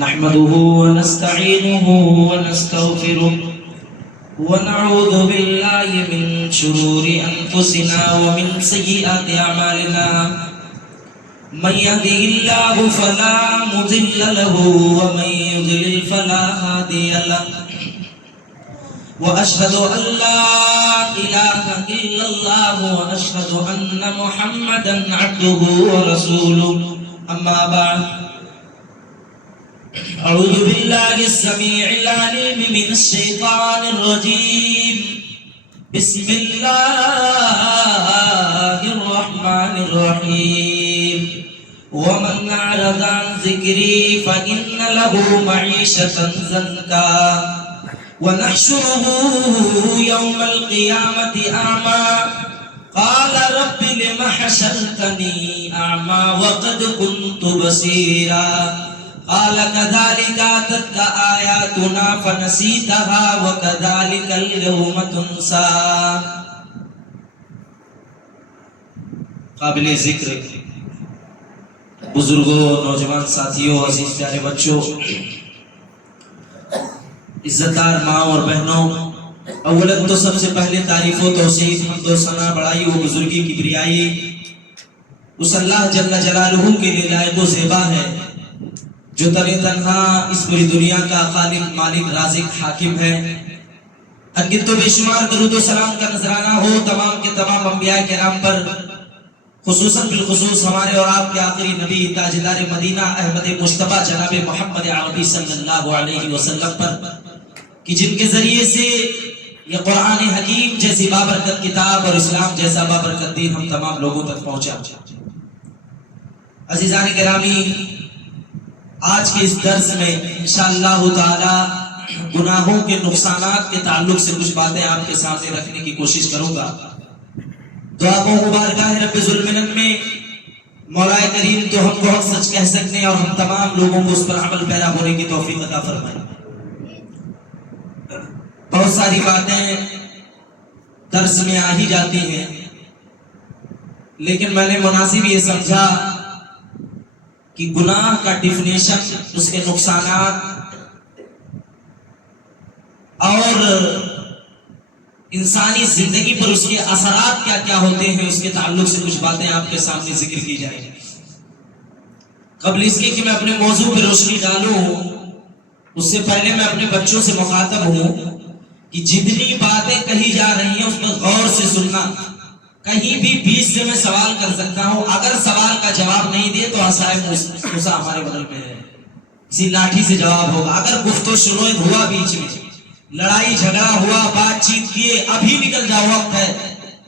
نحمده ونستعينه ونستغفره ونعوذ بالله من شرور أنفسنا ومن سيئات أعمالنا من يهده الله فلا مضل له ومن يضلل فلا هادي له وأشهد أن لا إله إلا الله وأشهد أن محمدا عبده ورسوله أما بعد أعوذ بالله السميع العليم من الشيطان الرجيم بسم الله الرحمن الرحيم ومن أعرض عن ذكري فإن له معيشة ضنكا ونحشره يوم القيامة أعمى قال رب لم حشرتني أعمى وقد كنت بصيرا قال كذلك أتتك آياتنا فنسيتها وكذلك اليوم تنسى. قابل ذکر بزرگوں، نوجوان ساتھیوں، عزیز پیارے بچوں، عزتدار ماں اور بہنوں، اولاً تو سب سے پہلے تعریف و توصیف، حمد و ثنا، بڑائی و بزرگی، کبریائی اس اللہ جل جلالہ کے لیے لائق و زیبا ہے جو تنہا اس پوری دنیا کا خالق، مالک، رازق، حاکم ہے. انگت و بے شمار درود و سلام کا نذرانہ ہو تمام کے تمام انبیاء کرام پر، خصوصاً بالخصوص ہمارے اور آپ کے آخری نبی تاجدار مدینہ احمد مصطفیٰ جناب محمد عربی صلی اللہ علیہ وسلم پر، کہ جن کے ذریعے سے یہ قرآن حکیم جیسی بابرکت کتاب اور اسلام جیسا بابرکت دین ہم تمام لوگوں تک پہنچا. عزیزان گرامی، آج کے اس درس میں انشاءاللہ تعالی گناہوں کے نقصانات کے تعلق سے کچھ باتیں آپ کے سامنے رکھنے کی کوشش کروں گا. دعا کو مبارکہ رب ذوالمنن میں مولا کریم تو ہم کو حق سچ کہہ سکنے اور ہم تمام لوگوں کو اس پر عمل پیرا ہونے کی توفیق عطا فرمائے. بہت ساری باتیں درس میں آ ہی جاتی ہیں، لیکن میں نے مناسب یہ سمجھا کہ گناہ کا ڈیفینیشن، اس کے نقصانات اور انسانی زندگی پر اس کے اثرات کیا کیا ہوتے ہیں، اس کے تعلق سے کچھ باتیں آپ کے سامنے ذکر کی جائیں. قبل اس کے کہ میں اپنے موضوع پر روشنی ڈالوں، اس سے پہلے میں اپنے بچوں سے مخاطب ہوں کہ جتنی باتیں کہی جا رہی ہیں اس پر غور سے سننا. کہیں بھی بیچ سے میں سوال کر سکتا ہوں، اگر سوال کا جواب نہیں دے تو عصائے موسیٰ ہمارے بدل میں ہے، اسی لاٹھی سے جواب ہوگا. اگر گفت و شنود ہوا، بیچ میں لڑائی جھگڑا ہوا، بات چیت کیے، ابھی نکل جاؤ، وقت ہے،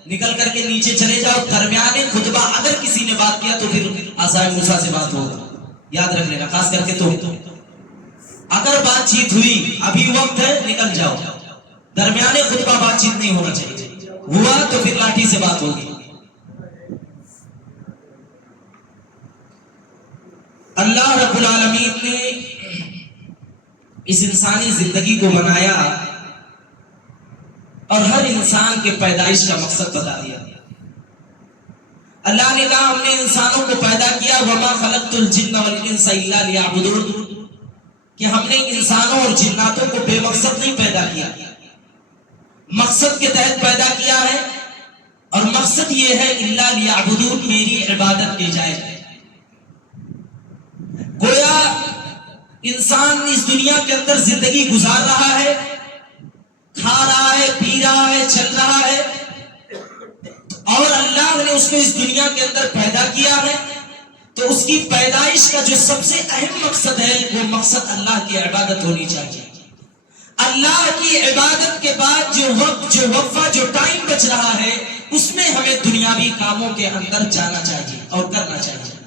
نکل کر کے نیچے چلے جاؤ. درمیان خطبہ اگر کسی نے بات کیا تو پھر عصائے موسیٰ سے بات ہوگا، یاد رکھ لینا. خاص کر کے تو اگر بات چیت ہوئی، ابھی وقت ہے، نکل جاؤ. درمیان خطبہ بات چیت نہیں ہونا چاہیے، ہوا تو پھر لاٹھی سے بات ہوگی. اللہ رب العالمین نے اس انسانی زندگی کو بنایا اور ہر انسان کے پیدائش کا مقصد بتا دیا. اللہ نے کہا ہم نے انسانوں کو پیدا کیا، وما خلقت الجن والانس الا لیعبدون، کہ ہم نے انسانوں اور جناتوں کو بے مقصد نہیں پیدا کیا، مقصد کے تحت پیدا کیا ہے. اور مقصد یہ ہے الا لیعبدون، میری عبادت کی جائے. گویا انسان اس دنیا کے اندر زندگی گزار رہا ہے، کھا رہا ہے، پی رہا ہے، چل رہا ہے، اور اللہ نے اس کو اس دنیا کے اندر پیدا کیا ہے. تو اس کی پیدائش کا جو سب سے اہم مقصد ہے وہ مقصد اللہ کی عبادت ہونی چاہیے. اللہ کی عبادت کے بعد جو وقت، جو وقفہ، جو ٹائم بچ رہا ہے، اس میں ہمیں دنیاوی کاموں کے اندر جانا چاہیے اور کرنا چاہیے.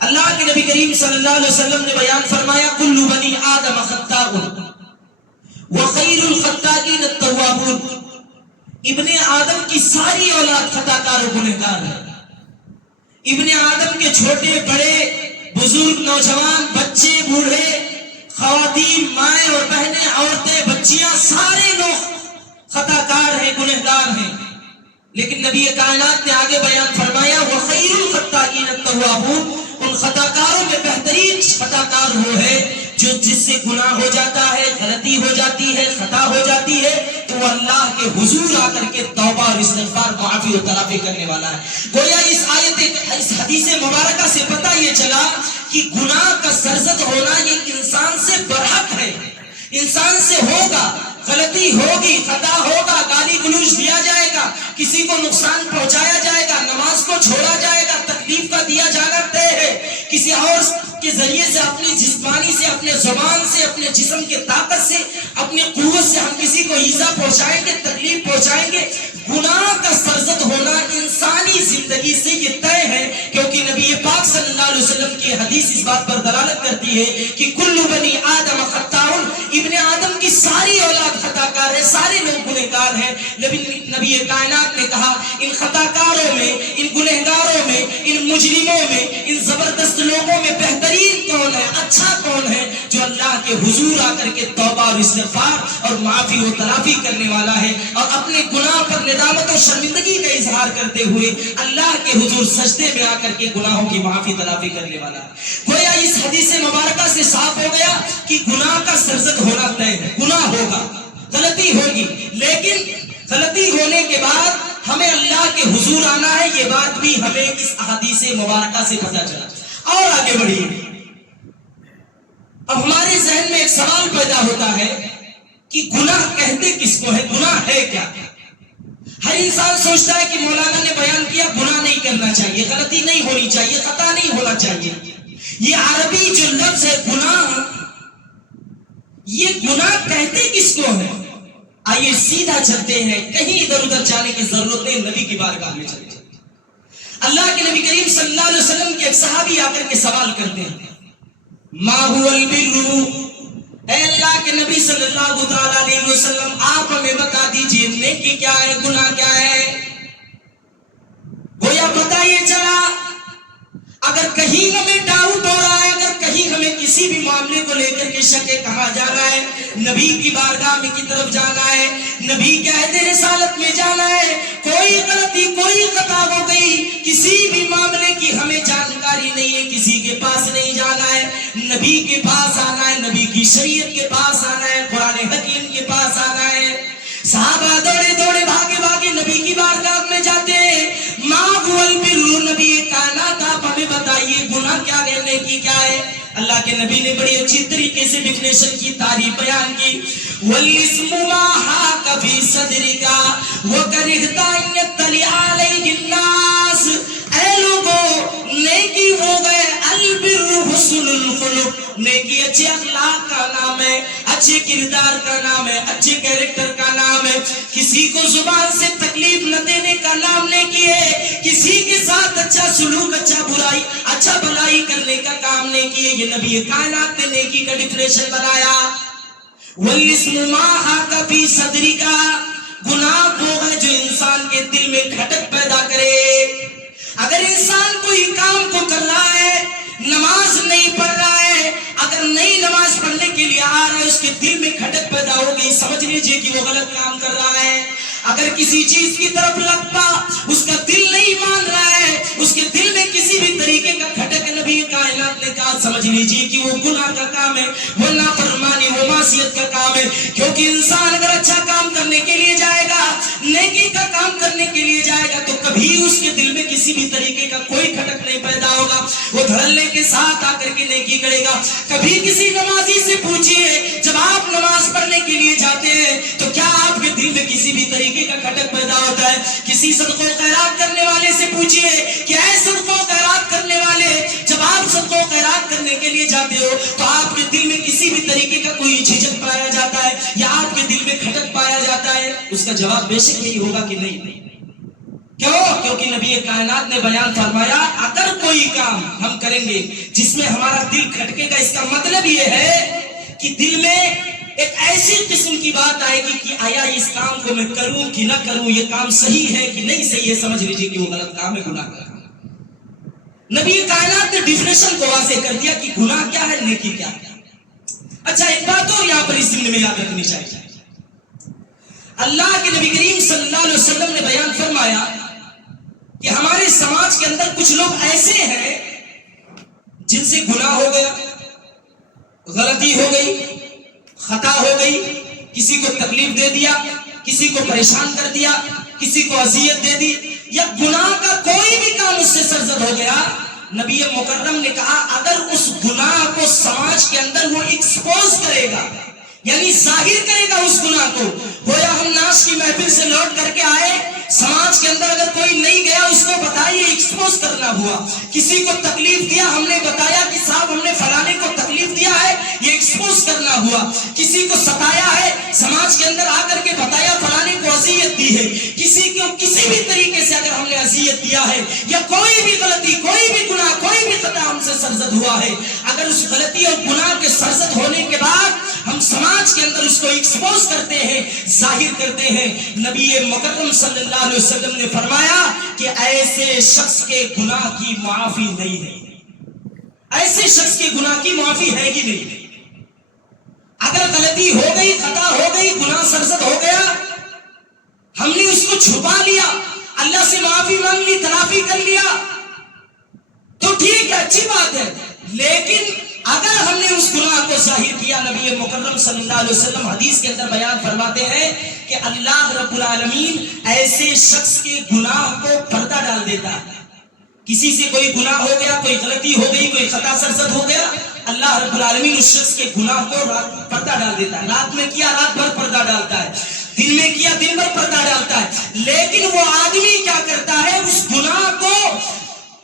اللہ کے نبی کریم صلی اللہ علیہ وسلم نے بیان فرمایا کل بنی آدم خطاء وخیر الخطائین التوابون، ابن آدم کی ساری اولاد خطا کار و گنہگار ہے. ابن آدم کے چھوٹے بڑے، بزرگ، نوجوان، بچے، بوڑھے، خواتین، مائیں اور بہنیں، عورتیں، بچیاں، سارے لوگ خطا کار ہیں، گنہگار ہیں. لیکن نبی کائنات نے آگے بیان فرمایا وَخَيْرُ الْخَطَّائِينَ التَّوَّابُونَ، ان خطا کاروں میں بہترین خطا کار وہ ہے جو جس سے گناہ ہو جاتا ہے، غلطی ہو جاتی ہے، خطا ہو جاتی ہے، تو وہ اللہ کے حضور آ کر کے توبہ اور استغفار، معافی و تلافی کرنے والا ہے۔ گویا اس حدیث مبارکہ سے پتہ یہ چلا کہ گناہ کا سرزد ہونا یہ انسان سے برحق ہے، انسان سے ہوگا، غلطی ہوگی، خطا ہوگا، گالی گلوچ دیا جائے گا، کسی کو نقصان پہنچایا جائے گا، نماز کو چھوڑا جائے گا، تکلیف کا دیا جانا طے ہے، کسی اور کے ذریعے سے، اپنی جسمانی سے، اپنے زبان سے، اپنے جسم کے طاقت سے، اپنی قوت سے ہم کسی کو ایذا پہنچائیں گے، تکلیف پہنچائیں گے۔ گناہ کا سرزد ہونا انسانی زندگی سے یہ طے ہے، کیونکہ نبی پاک صلی اللہ علیہ وسلم کی حدیث اس بات پر دلالت کرتی ہے کہ کل بنی آدم خطاؤن، ابن آدم کی ساری اولاد خطا کار ہے، سارے لوگ گنہگار ہیں۔ نبی کائنات نے کہا ان خطا کاروں میں، ان گنہگاروں میں، ان مجرموں میں، ان زبردست لوگوں میں بہترین کون ہے، اچھا کون ہے؟ جو اللہ کے حضور آ کر کے توبہ اور استغفار اور معافی و تلافی کرنے والا ہے، اور اپنے گناہ پر ندامت و شرمندگی کا اظہار کرتے ہوئے اللہ کے حضور سجدے میں آ کر کے گناہوں کی معافی تلافی کرنے والا ہے۔ گویا اس حدیث مبارکہ سے صاف ہو گیا کہ گناہ کا سرزد ہونا طے ہے، گناہ ہوگا، غلطی ہوگی، لیکن غلطی ہونے کے بعد ہمیں اللہ کے حضور آنا ہے، یہ بات بھی ہمیں اس حدیث مبارکہ سے پتہ چلا۔ اور آگے بڑھیے، اب ہمارے ذہن میں ایک سوال پیدا ہوتا ہے کہ گناہ کہتے کس کو ہے، گناہ ہے کیا؟ ہر انسان سوچتا ہے کہ مولانا نے بیان کیا گناہ نہیں کرنا چاہیے، غلطی نہیں ہونی چاہیے، خطا نہیں ہونا چاہیے۔ یہ عربی جو لفظ ہے گناہ، یہ گناہ کہتے کس کو ہے؟ آئیے سیدھا چلتے ہیں، کہیں ادھر ادھر جانے کی ضرورت نہیں، نبی کی بارگاہ میں چلتے ہیں۔ اللہ کے نبی کریم صلی اللہ علیہ وسلم کے ایک صحابی آ کر کے سوال کرتے ہیں، ما هو البر، اے اللہ کے نبی صلی اللہ تعالیٰ علیہ وسلم آپ ہمیں بتا دیجئے نیکی کیا ہے، گناہ کیا ہے؟ گویا پتہ یہ چلا اگر کہیں ہمیں ڈاؤٹ ہو رہا ہے، اگر کہیں ہمیں کسی بھی معاملے کو لے کر کے شک کہا جا رہا ہے، نبی کی بارگاہ میں کی طرف جانا ہے، نبی کے عہد رسالت میں جانا ہے، کوئی غلطی کوئی خطا ہو گئی، کسی بھی معاملے کی ہمیں جانکاری نہیں ہے، کسی کے پاس نہیں جانا ہے، نبی کے پاس آنا ہے، نبی کی شریعت کے پاس آنا ہے، قرآن حکیم کے پاس آنا ہے۔ صحابہ دوڑے دوڑے بھاگے بھاگے نبی کی بارگاہ میں جاتے ہیں، ما هو البر، نبی کائنات آپ ہمیں بتائیے گناہ کیا ہے، نیکی کیا ہے؟ اللہ کے نبی نے بڑی اچھی طریقے سے ڈیفینیشن کی، تعریف بیان کی، والاسم ما حاک فی صدرک وکرہت ان یطلع علیہ الناس، اے لوگوں نیکی ہو گئے البر حسن الخلق، نیکی اچھے اخلاق کا نام ہے، اچھے کردار کا نام ہے، اچھے کیریکٹر کا نام ہے، کسی کو زبان سے تکلیف نہ دینے کا نام نیکی ہے، کسی کے ساتھ اچھا سلوک، اچھا برائی، اچھا بھلائی کرنے کا کام نیکی ہے۔ یہ نبی کائنات نے نیکی کا ڈیفینیشن بنایا۔ والاسم ما حاک فی صدرک، گناہ وہ ہے جو انسان کے دل میں کھٹک پیدا کرے۔ اگر انسان کوئی کام کو کر رہا ہے، نماز نہیں پڑھ رہا ہے، اگر نئی نماز پڑھنے کے لیے آ رہا ہے، اس کے دل میں کھٹک پیدا ہو گئی، سمجھ لیجئے کہ وہ غلط کام کر رہا ہے۔ اگر کسی چیز کی طرف لگتا، اس کا دل نہیں مان رہا ہے، اس کے دل میں کسی بھی طریقے کا کھٹک، نبی کائنات نے کہا سمجھ لیجئے کہ وہ گناہ کا کام ہے، وہ نافرمانی، وہ معصیت کا کام ہے۔ کیونکہ انسان اگر اچھا کام کرنے کے لیے جائے گا، نیکی کا کام کرنے کے لیے جائے گا، تو کبھی اس کے دل میں کسی بھی طریقے کا کوئی کھٹک نہیں پیدا ہوگا، وہ دھڑلے کے ساتھ آ کر کے نیکی کرے گا۔ کبھی کسی نمازی سے پوچھئے، جب آپ نماز پڑھنے کے لیے جاتے ہیں تو کیا آپ کے دل میں کسی بھی طریقے کا کھٹک پیدا ہوتا ہے؟ کسی صدقہ و خیرات کرنے والے سے پوچھئے کہ اے صدقہ و خیرات کرنے والے، جب آپ صدقہ و خیرات کرنے کے لیے جاتے ہو تو آپ کے دل میں کسی بھی طریقے کا کوئی جھجک پایا جاتا ہے یا آپ کے دل میں کھٹک پایا جاتا ہے؟ اس کا جواب بے شک یہی ہوگا کہ نہیں۔ کیوں؟ کیونکہ نبی کائنات نے بیان فرمایا اگر کوئی کام ہم کریں گے جس میں ہمارا دل کھٹکے گا، اس کا مطلب یہ ہے کہ دل میں ایک ایسی قسم کی بات آئے گی کہ آیا اس کام کو میں کروں کہ نہ کروں، یہ کام صحیح ہے کہ نہیں صحیح ہے، سمجھ لیجئے کہ وہ غلط کام ہے، گناہ کا کام ہے۔ نبی کائنات نے ڈیفینیشن کو واضح کر دیا کہ گناہ کیا ہے، نیکی کیا ہے۔ اچھا ایک بات اور یہاں پر اس ضمن میں یاد رکھنی چاہیے، اللہ کے نبی کریم صلی اللہ علیہ وسلم نے بیان فرمایا کہ ہمارے سماج کے اندر کچھ لوگ ایسے ہیں جن سے گناہ ہو گیا، غلطی ہو گئی، خطا ہو گئی، کسی کو تکلیف دے دیا، کسی کو پریشان کر دیا، کسی کو اذیت دے دی، یا گناہ کا کوئی بھی کام اس سے سرزد ہو گیا، نبی مکرم نے کہا اگر اس گناہ کو سماج کے اندر وہ ایکسپوز کرے گا، یعنی ظاہر کرے گا اس گناہ کو، گویا ہم ناش کی محفل سے لوٹ کر کے آئے، سماج کے اندر اگر کوئی نہیں گیا اس کو بتائیے، ایکسپوز کرنا ہوا، کسی کو تکلیف دیا ہم نے بتایا کہ صاحب ہم نے فلانے کو تکلیف دیا ہے، یہ ایکسپوز کرنا ہوا، کسی کو ستایا ہے سماج کے اندر آ کر کے بتایا فلانے کو اذیت دی ہے، کسی کو کسی بھی طریقے سے اگر ہم نے اذیت دیا ہے یا کوئی بھی غلطی، کوئی بھی گناہ، کوئی بھی خطا ہم سے سرزد ہوا ہے، اگر اس غلطی اور گناہ کے سرزد ہونے کے بعد ہم سماج کے اندر اس کو ایکسپوز کرتے ہیں، ظاہر کرتے ہیں، نبی مکرم صلی اللہ علیہ وسلم نے فرمایا کہ ایسے شخص کے گناہ کی معافی نہیں ہے، ایسے شخص کے گناہ کی معافی ہے ہی نہیں۔ اگر غلطی ہو گئی، خطا ہو گئی، گناہ سرزد ہو گیا، ہم نے اس کو چھپا لیا، اللہ سے معافی مانگ لی، تلافی کر لیا تو ٹھیک ہے، اچھی بات ہے، لیکن اگر ہم نے اس گناہ کو ظاہر کیا، نبی مکرم صلی اللہ علیہ وسلم حدیث کے اندر بیان فرماتے ہیں کہ اللہ رب العالمین ایسے شخص کے گناہ کو پردہ ڈال دیتا ہے۔ کسی سے کوئی گناہ ہو گیا، کوئی غلطی ہو گئی، کوئی خطا سرزد ہو گیا، اللہ رب العالمین اس شخص کے گناہ کو پردہ ڈال دیتا ہے۔ رات میں کیا رات بھر پردہ ڈالتا ہے، دن میں کیا دن بھر پردہ ڈالتا ہے، لیکن وہ آدمی کیا کرتا ہے، اس گناہ کو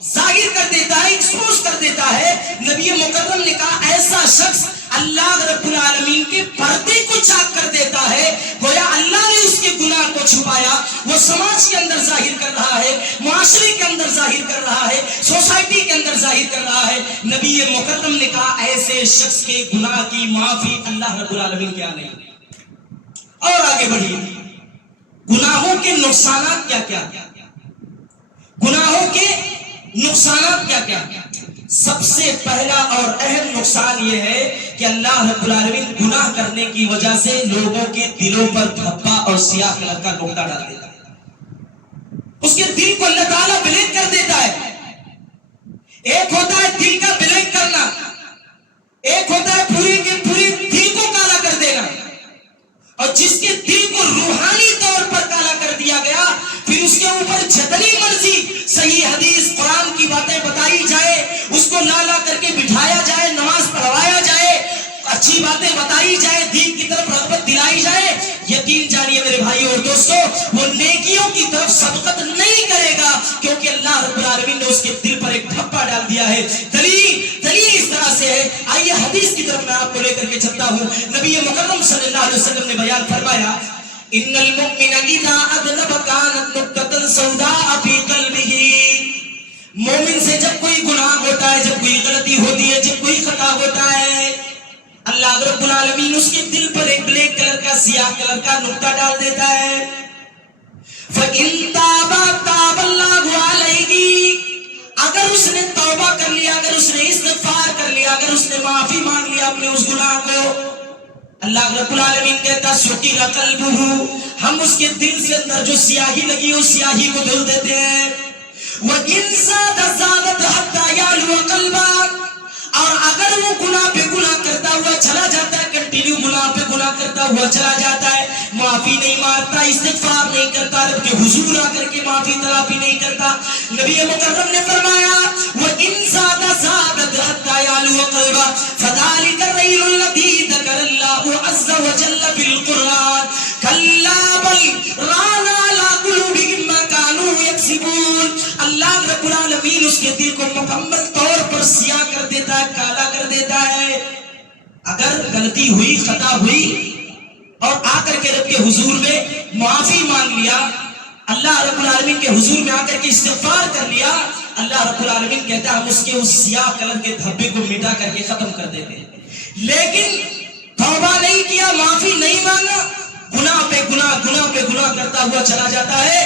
ظاہر کر دیتا ہے، ایکسپوز کر دیتا ہے۔ نبی مکرم نے کہا ایسا شخص اللہ رب العالمین کے پردے کو چاک کر دیتا ہے، گویا اللہ نے اس کے گناہ کو چھپایا، وہ سماج کے اندر ظاہر کر رہا ہے، معاشرے کے اندر ظاہر کر رہا ہے، سوسائٹی کے اندر ظاہر کر رہا ہے۔ نبی مکرم نے کہا ایسے شخص کے گناہ کی معافی اللہ رب العالمین کیا نہیں۔ اور آگے بڑھیے، گناہوں کے نقصانات کیا کیا، گناہوں کے نقصانات کیا کیا؟ سب سے پہلا اور اہم نقصان یہ ہے کہ اللہ رب العالمین گناہ کرنے کی وجہ سے لوگوں کے دلوں پر دھبا اور سیاہ کلر کا نقطہ ڈال دیتا ہے، اس کے دل کو اللہ تعالیٰ بلیک کر دیتا ہے۔ ایک ہوتا ہے دل کا بلیک کرنا، ایک ہوتا ہے پورے کے پورے دل کو کالا کر دینا، اور جس کے دل کو روحانی طور پر کالا کر دیا گیا، پھر اس کے اوپر جتنی مرضی صحیح حدیث قرآن کی باتیں بتائی جائے، اس کو لا لا کر کے بٹھایا جائے، نماز پڑھوایا جائے، اچھی باتیں بتائی جائے، دین کی طرف رغبت دلائی جائے، یقین جانیے میرے بھائیوں اور دوستوں، وہ نیکیوں کی طرف سبقت نہیں کرے گا، کیونکہ اللہ رب العالمین نے اس کے دل پر ایک دھبا ڈال دیا ہے۔ دلیل اس طرح سے ہے، آئیے حدیث کی طرف میں آپ کو لے کر کے چلتا ہوں۔ نبی مکرم صلی اللہ علیہ وسلم نے بیان فرمایا ان المؤمن اذا اذنب كانت نقطة سوداء في قلبه، مومن سے جب کوئی گناہ ہوتا ہے، جب کوئی غلطی ہوتی ہے، جب کوئی خطا ہوتا ہے، اللہ رب العالمین اس کے دل پر ایک بلیک کلر کا، سیاہ کلر کا نقطہ ڈال دیتا ہے۔ فَإِن تَابَ تَابَ اللَّهُ عَلَيْهِ، اگر اس نے توبہ کر لیا، اگر اس نے استغفار کر لیا، اگر اس نے معافی مانگ لیا اپنے اس گناہ کو، اللہ رب العالمین کہتا سُکِرَ قَلْبُهُ، ہم اس کے دل سے اندر جو سیاہی لگی اس سیاہی کو دھل دیتے ہیں۔ وَإِن زَادَ زَادَتْ حَتَّى يَعْلُوَ قَلْبًا، اور اگر وہ گناہ پہ گناہ کرتا ہوا چلا جاتا ہے، کنٹینیو گناہ پہ گناہ کرتا ہوا چلا جاتا ہے، معافی نہیں مانگتا، استغفار نہیں کرتا، رب کے حضور آ کر کے معافی تلافی نہیں کرتا، نبی مکرم نے فرمایا وَإِن زَادَ زَادَتْ حَتَّى يَعْلُوَ قَلْبًا فَذَلِكَ الرَّجُلُ الَّذِي ذَكَرَ اللَّهُ عَزَّ وَجَلَّ فِي الْقُرْآنِ كَلَّا بَلْ رَانَ عَلَىٰ قُلُوبِهِم مَّا كَانُوا يَكْسِبُونَ، اللہ رب العالمین اس کے دل کو مکمل طور پر سیاہ کر دیتا ہے، کالا کر دیتا ہے۔ اگر غلطی ہوئی، خطا ہوئی، اور آ کر کے رب کے حضور میں معافی مانگ لیا، اللہ رب العالمین کے حضور میں آ کر کے استغفار کر لیا، اللہ رب العالمین کہتا ہے ہم اس کے اس سیاہ کلر کے دھبے کو مٹا کر کے ختم کر دیتے ہیں۔ لیکن توبہ نہیں کیا، معافی نہیں مانگا، گناہ پہ گناہ، گناہ پہ گناہ کرتا ہوا چلا جاتا ہے،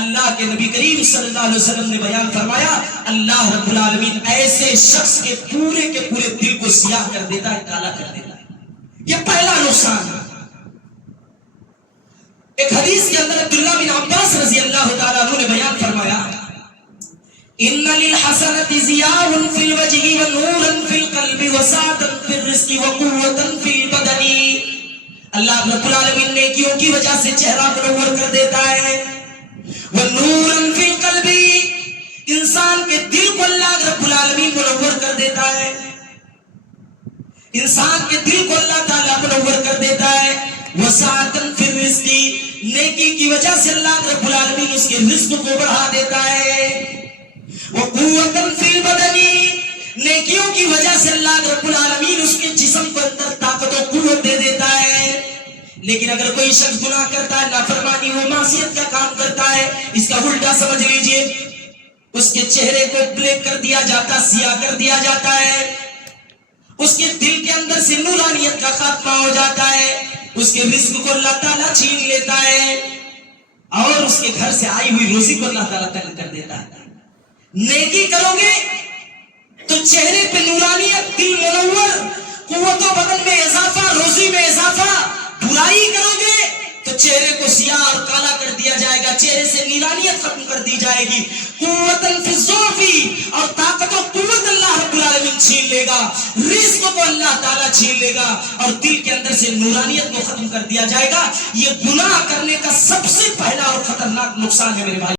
اللہ کے نبی کریم صلی اللہ علیہ وسلم نے بیان فرمایا اللہ رب العالمین ایسے شخص کے پورے دل کو سیاہ کر دیتا ہے، کالا کر دیتا ہے۔ یہ پہلا نقصان ہے۔ ایک حدیث کے اندر عبداللہ بن عباس رضی اللہ تعالیٰ عنہ نے بیان فرمایا ان للحسنۃ ضیاء فی الوجہ ونورا فی القلب وسعۃ فی الرزق وقوۃ فی البدن. اللہ رب العالمین نیکیوں کی وجہ سے چہرہ منور کر دیتا ہے. ونورا فی القلب، انسان کے دل کو اللہ رب العالمین منور کر دیتا ہے. انسان کے دل کو اللہ تعالیٰ منور کر دیتا ہے. وسعۃ فی الرزق، نیکی کی وجہ سے اللہ رب العالمین اس کے رزق کو بڑھا دیتا ہے. وقوۃ فی البدن، نیکیوں کی وجہ سے اللہ رب العالمین اس کے جسم کو اندر طاقت و قوت دے دیتا ہے. لیکن اگر کوئی شخص گناہ کرتا ہے، نافرمانی و معصیت کا کام کرتا ہے، اس کا الٹا سمجھ لیجئے، اس کے چہرے کو بلیک کر دیا جاتا، سیاہ کر دیا جاتا ہے. اس کے دل کے اندر سے نورانیت کا خاتمہ ہو جاتا ہے. اس کے رزق کو اللہ تعالیٰ چھین لیتا ہے اور اس کے گھر سے آئی ہوئی روزی کو اللہ تعالیٰ تنگ کر دیتا ہے. نیکی کرو گے تو چہرے پہ نورانیت، دل منور، قوت و بدن میں اضافہ، روزی میں اضافہ. برائی کرو گے تو چہرے کو سیاہ اور کالا کر دیا جائے گا، چہرے سے نورانیت ختم کر دی جائے گی. قوتاً فی الضعف، اور طاقت و قوت اللہ رب العالمین چھین لے گا، رزق کو اللہ تعالیٰ چھین لے گا اور دل کے اندر سے نورانیت کو ختم کر دیا جائے گا. یہ گناہ کرنے کا سب سے پہلا اور خطرناک نقصان ہے میرے بھائی.